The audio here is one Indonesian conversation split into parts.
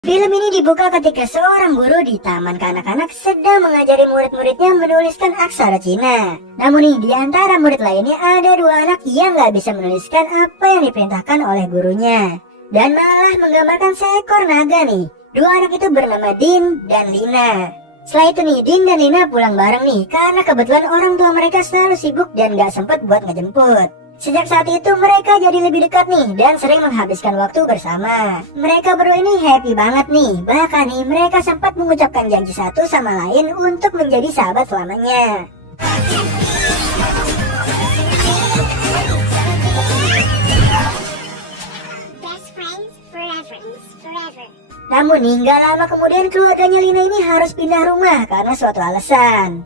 Film ini dibuka ketika seorang guru di taman kanak-kanak sedang mengajari murid-muridnya menuliskan aksara Cina. Namun nih, di antara murid lainnya ada dua anak yang gak bisa menuliskan apa yang diperintahkan oleh gurunya. Dan malah menggambarkan seekor naga nih. Dua anak itu bernama Din dan Lina. Setelah itu nih, Din dan Lina pulang bareng nih, karena kebetulan orang tua mereka selalu sibuk dan gak sempet buat ngejemput. Sejak saat itu mereka jadi lebih dekat nih dan sering menghabiskan waktu bersama. Mereka berdua ini happy banget nih. Bahkan nih mereka sempat mengucapkan janji satu sama lain untuk menjadi sahabat selamanya. Namun nih gak lama kemudian keluarganya Lina ini harus pindah rumah karena suatu alasan.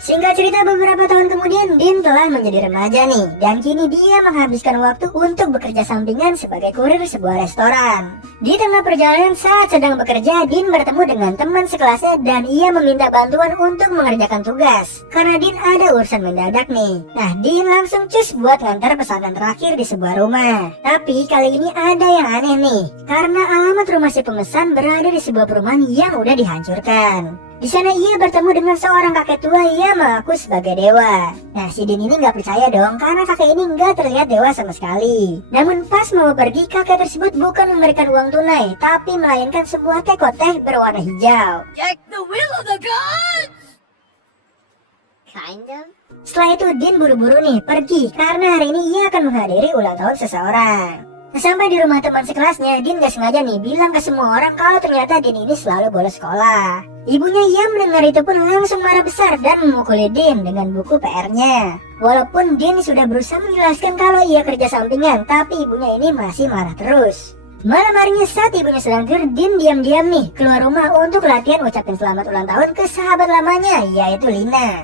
Singkat cerita, beberapa tahun kemudian Din telah menjadi remaja nih, dan kini dia menghabiskan waktu untuk bekerja sampingan sebagai kurir sebuah restoran. Di tengah perjalanan saat sedang bekerja, Din bertemu dengan teman sekelasnya dan ia meminta bantuan untuk mengerjakan tugas karena Din ada urusan mendadak nih. Nah, Din langsung cus buat ngantar pesanan terakhir di sebuah rumah. Tapi kali ini ada yang aneh nih, karena alamat rumah si pemesan berada di sebuah perumahan yang udah dihancurkan. Di sana ia bertemu dengan seorang kakek tua yang mengaku sebagai dewa. Nah, si Din ini nggak percaya dong karena kakek ini nggak terlihat dewa sama sekali. Namun pas mau pergi, kakek tersebut bukan memberikan uang tunai, tapi melainkan sebuah teko teh berwarna hijau. Take the will of the gods! Kind of. Setelah itu Din buru-buru nih pergi karena hari ini ia akan menghadiri ulang tahun seseorang. Sampai di rumah teman sekelasnya, Din gak sengaja nih bilang ke semua orang kalau ternyata Din ini selalu bolos sekolah. Ibunya yang mendengar itu pun langsung marah besar dan memukuli Din dengan buku PR-nya. Walaupun Din sudah berusaha menjelaskan kalau ia kerja sampingan, tapi ibunya ini masih marah terus. Malam harinya saat ibunya sedang tidur, Din diam-diam nih keluar rumah untuk latihan ucapin selamat ulang tahun ke sahabat lamanya, yaitu Lina.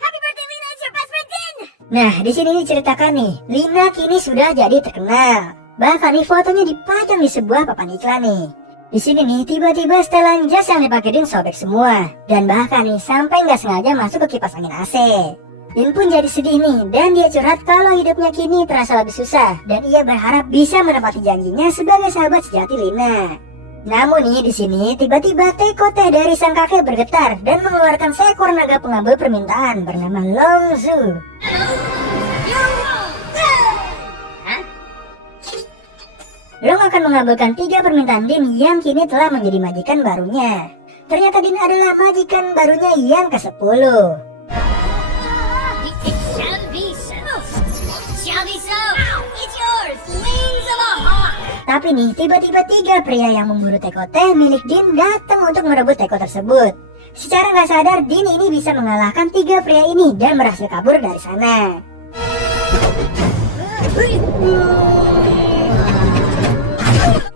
Happy birthday, Lina! It's your best friend, Din! Nah, di sini diceritakan nih, Lina kini sudah jadi terkenal. Bahkan nih fotonya dipajang di sebuah papan iklan nih. Di sini nih tiba-tiba setelan jas yang dipakai Din sobek semua, dan bahkan nih sampai nggak sengaja masuk ke kipas angin AC. Din pun jadi sedih nih, dan dia curhat kalau hidupnya kini terasa lebih susah, dan ia berharap bisa menepati janjinya sebagai sahabat sejati Lina. Namun nih di sini tiba-tiba teko teh dari sang kakek bergetar dan mengeluarkan seekor naga pengambil permintaan bernama Long Zhu. Long akan mengabulkan 3 permintaan Din yang kini telah menjadi majikan barunya. Ternyata Din adalah majikan barunya yang ke-10. Tapi nih, tiba-tiba 3 pria yang memburu teko teh milik Din datang untuk merebut teko tersebut. Secara nggak sadar, Din ini bisa mengalahkan 3 pria ini dan berhasil kabur dari sana.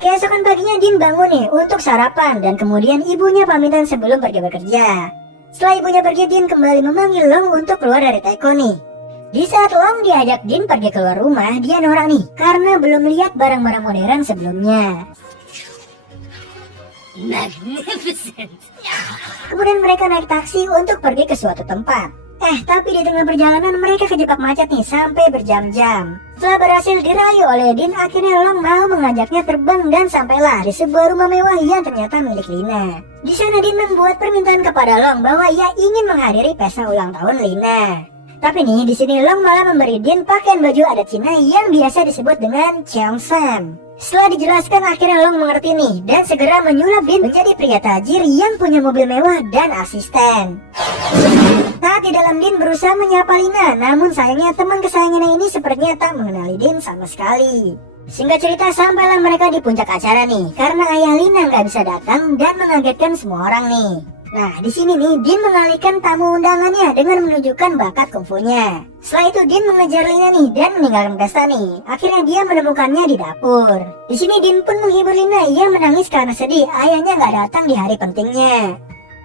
Keesokan paginya Din bangun nih untuk sarapan dan kemudian ibunya pamitan sebelum pergi bekerja. Setelah ibunya pergi, Din kembali memanggil Long untuk keluar dari teko nih. Di saat Long diajak Din pergi keluar rumah, dia norak nih karena belum lihat barang-barang modern sebelumnya. Magnificent! Kemudian mereka naik taksi untuk pergi ke suatu tempat. Tapi di tengah perjalanan mereka kejebak macet nih sampai berjam-jam. Setelah berhasil dirayu oleh Din, akhirnya Long mau mengajaknya terbang dan sampailah di sebuah rumah mewah yang ternyata milik Lina. Di sana Din membuat permintaan kepada Long bahwa ia ingin menghadiri pesta ulang tahun Lina. Tapi nih di sini Long malah memberi Din pakaian baju adat Cina yang biasa disebut dengan Cheongsam. Setelah dijelaskan, akhirnya Long mengerti nih dan segera menyulap Din menjadi pria tajir yang punya mobil mewah dan asisten. Saat di dalam, Din berusaha menyapa Lina, namun sayangnya teman kesayangannya ini sepertinya tak mengenali Din sama sekali. Singkat cerita, sampailah mereka di puncak acara nih karena ayah Lina nggak bisa datang dan mengagetkan semua orang nih. Nah, di sini nih Din mengalihkan tamu undangannya dengan menunjukkan bakat kungfunya. Setelah itu Din mengejar Lina nih dan meninggalkan pesta nih. Akhirnya dia menemukannya di dapur. Di sini Din pun menghibur Lina yang menangis karena sedih ayahnya nggak datang di hari pentingnya.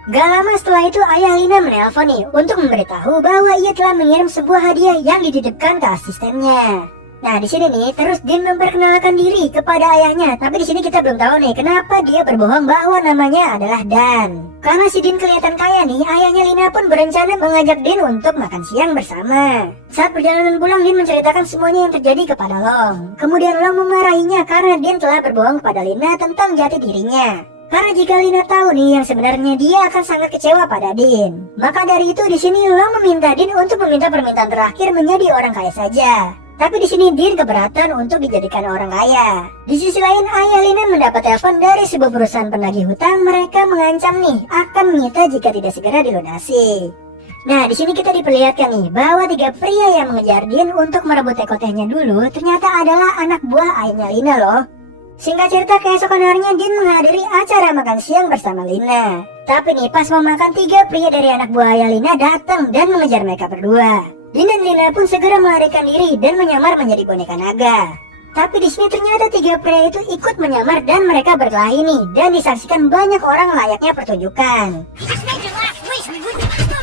Gak lama setelah itu ayah Lina menelpon nih untuk memberitahu bahwa ia telah mengirim sebuah hadiah yang dititipkan ke asistennya. Nah di sini nih terus Din memperkenalkan diri kepada ayahnya, tapi di sini kita belum tahu nih kenapa dia berbohong bahwa namanya adalah Dan. Karena si Din kelihatan kaya nih, ayahnya Lina pun berencana mengajak Din untuk makan siang bersama. Saat perjalanan pulang, Din menceritakan semuanya yang terjadi kepada Long. Kemudian Long memarahinya karena Din telah berbohong kepada Lina tentang jati dirinya. Karena jika Lina tahu nih yang sebenarnya, dia akan sangat kecewa pada Din. Maka dari itu di sini Long meminta Din untuk meminta permintaan terakhir menjadi orang kaya saja. Tapi di sini Din keberatan untuk dijadikan orang kaya. Di sisi lain, ayah Lina mendapat telepon dari sebuah perusahaan penagih hutang. Mereka mengancam nih akan menyita jika tidak segera dilunasi. Nah, di sini kita diperlihatkan nih bahwa 3 pria yang mengejar Din untuk merebut teko-tehnya dulu ternyata adalah anak buah ayahnya Lina loh. Singkat cerita, keesokan harinya Din menghadiri acara makan siang bersama Lina. Tapi nih pas mau makan, 3 pria dari anak buah ayah Lina datang dan mengejar mereka berdua. Din dan Lina pun segera melarikan diri dan menyamar menjadi boneka naga. Tapi di sini ternyata 3 pria itu ikut menyamar dan mereka berkelahi nih, dan disaksikan banyak orang layaknya pertunjukan. You just made your last wish. We wouldn't.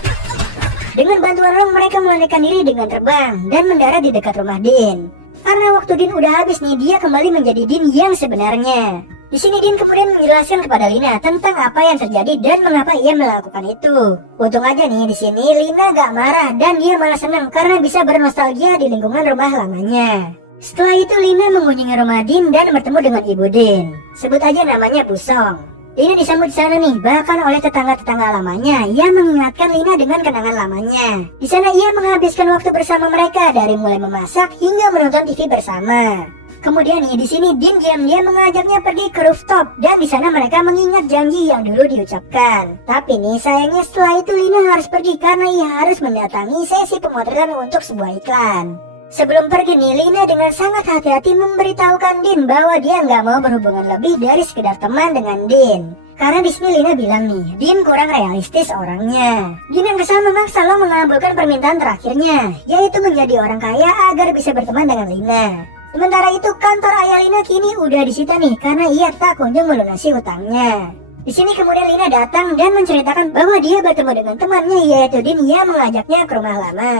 Dengan bantuan Long, mereka melarikan diri dengan terbang dan mendarat di dekat rumah Din. Karena waktu Din udah habis nih, dia kembali menjadi Din yang sebenarnya. Di sini Din kemudian menjelaskan kepada Lina tentang apa yang terjadi dan mengapa ia melakukan itu. Untung aja nih di sini Lina gak marah dan dia malah senang karena bisa bernostalgia di lingkungan rumah lamanya. Setelah itu Lina mengunjungi rumah Din dan bertemu dengan ibu Din. Sebut aja namanya Bu Song. Lina disambut di sana nih bahkan oleh tetangga-tetangga lamanya yang mengingatkan Lina dengan kenangan lamanya. Di sana ia menghabiskan waktu bersama mereka dari mulai memasak hingga menonton TV bersama. Kemudian nih di sini Din diam-diam mengajaknya pergi ke rooftop dan di sana mereka mengingat janji yang dulu diucapkan. Tapi nih sayangnya setelah itu Lina harus pergi karena ia harus mendatangi sesi pemotretan untuk sebuah iklan. Sebelum pergi nih, Lina dengan sangat hati-hati memberitahukan Din bahwa dia nggak mau berhubungan lebih dari sekedar teman dengan Din. Karena di sini Lina bilang nih, Din kurang realistis orangnya. Din yang kesal memaksa Long mengabulkan permintaan terakhirnya, yaitu menjadi orang kaya agar bisa berteman dengan Lina. Sementara itu kantor ayah Lina kini udah disita nih karena ia tak kunjung melunasi hutangnya. Di sini kemudian Lina datang dan menceritakan bahwa dia bertemu dengan temannya yaitu Din yang mengajaknya ke rumah lama.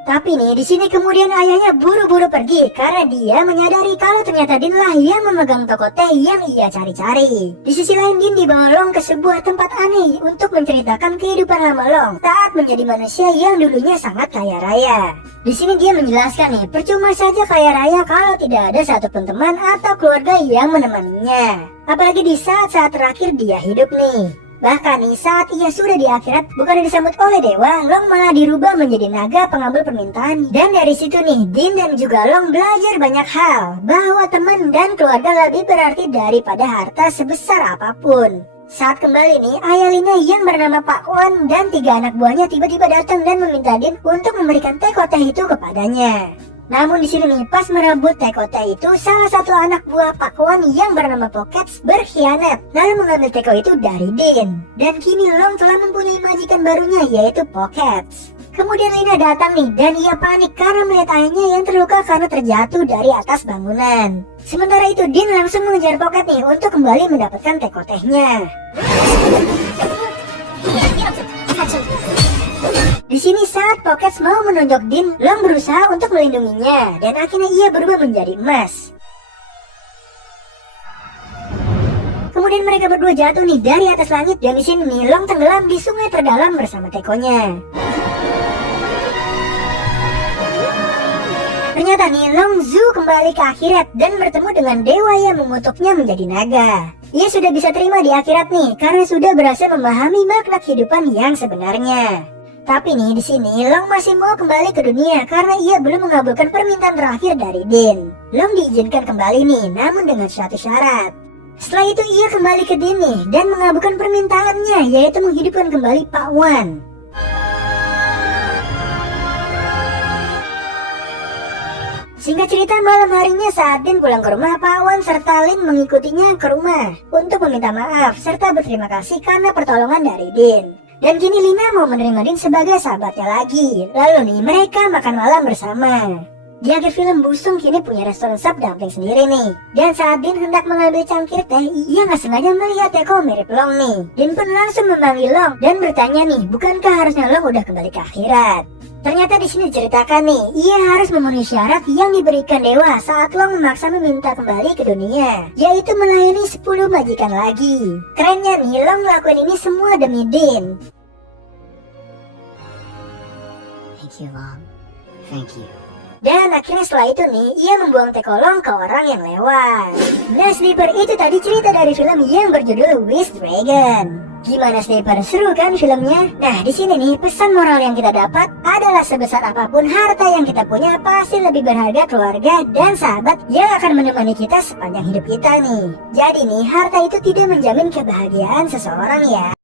Tapi nih di sini kemudian ayahnya buru-buru pergi karena dia menyadari kalau ternyata Din lah yang memegang toko teh yang ia cari-cari. Di sisi lain Din dibawa Long ke sebuah tempat aneh untuk menceritakan kehidupan lama Long saat menjadi manusia yang dulunya sangat kaya raya. Di sini dia menjelaskan nih, percuma saja kaya raya kalau tidak ada satupun teman atau keluarga yang menemaninya. Apalagi di saat-saat terakhir dia hidup nih. Bahkan nih saat ia sudah di akhirat, bukan disambut oleh dewa, Long malah dirubah menjadi naga pengabul permintaan. Dan dari situ nih, Din dan juga Long belajar banyak hal, bahwa teman dan keluarga lebih berarti daripada harta sebesar apapun. Saat kembali nih, ayah Lina yang bernama Pak Wan dan 3 anak buahnya tiba-tiba datang dan meminta Din untuk memberikan teko teh itu kepadanya. Namun di sini nih, pas merebut teko teh itu, salah satu anak buah Pak Wan yang bernama Pockets berkhianat, lalu mengambil teko itu dari Din. Dan kini Long telah mempunyai majikan barunya yaitu Pockets. Kemudian Lina datang nih dan ia panik karena melihat ayahnya yang terluka karena terjatuh dari atas bangunan. Sementara itu Din langsung mengejar Pocket nih untuk kembali mendapatkan teko tehnya. Di sini saat Pockets mau menonjok Din, Long berusaha untuk melindunginya dan akhirnya ia berubah menjadi emas. Kemudian mereka berdua jatuh nih dari atas langit dan di sini nih Long tenggelam di sungai terdalam bersama tekonya. Ternyata nih Long Zhu kembali ke akhirat dan bertemu dengan dewa yang mengutuknya menjadi naga. Ia sudah bisa terima di akhirat nih karena sudah berhasil memahami makna kehidupan yang sebenarnya. Tapi nih di sini Long masih mau kembali ke dunia karena ia belum mengabulkan permintaan terakhir dari Din. Long diizinkan kembali nih, namun dengan suatu syarat. Setelah itu ia kembali ke Din nih dan mengabulkan permintaannya yaitu menghidupkan kembali Pak Wan. Singkat cerita, malam harinya saat Din pulang ke rumah, Pak Wan serta Lin mengikutinya ke rumah untuk meminta maaf serta berterima kasih karena pertolongan dari Din. Dan kini Lina mau menerima Din sebagai sahabatnya lagi. Lalu nih mereka makan malam bersama. Di akhir film, Bu Song kini punya restoran sop dumpling sendiri nih. Dan saat Din hendak mengambil cangkir teh, ia nggak sengaja melihat teko mirip Long nih. Din pun langsung memanggil Long dan bertanya nih, bukankah harusnya Long udah kembali ke akhirat? Ternyata di sini diceritakan nih, ia harus memenuhi syarat yang diberikan dewa saat Long memaksa meminta kembali ke dunia, yaitu melayani 10 majikan lagi. Kerennya nih, Long melakukan ini semua demi Din. Thank you, Long. Thank you. Dan akhirnya setelah itu nih, ia membuang teh kolong ke orang yang lewat. Nah Sniper, itu tadi cerita dari film yang berjudul Wish Dragon. Gimana Sniper, seru kan filmnya? Nah di sini nih pesan moral yang kita dapat adalah sebesar apapun harta yang kita punya, pasti lebih berharga keluarga dan sahabat yang akan menemani kita sepanjang hidup kita nih. Jadi nih, harta itu tidak menjamin kebahagiaan seseorang ya.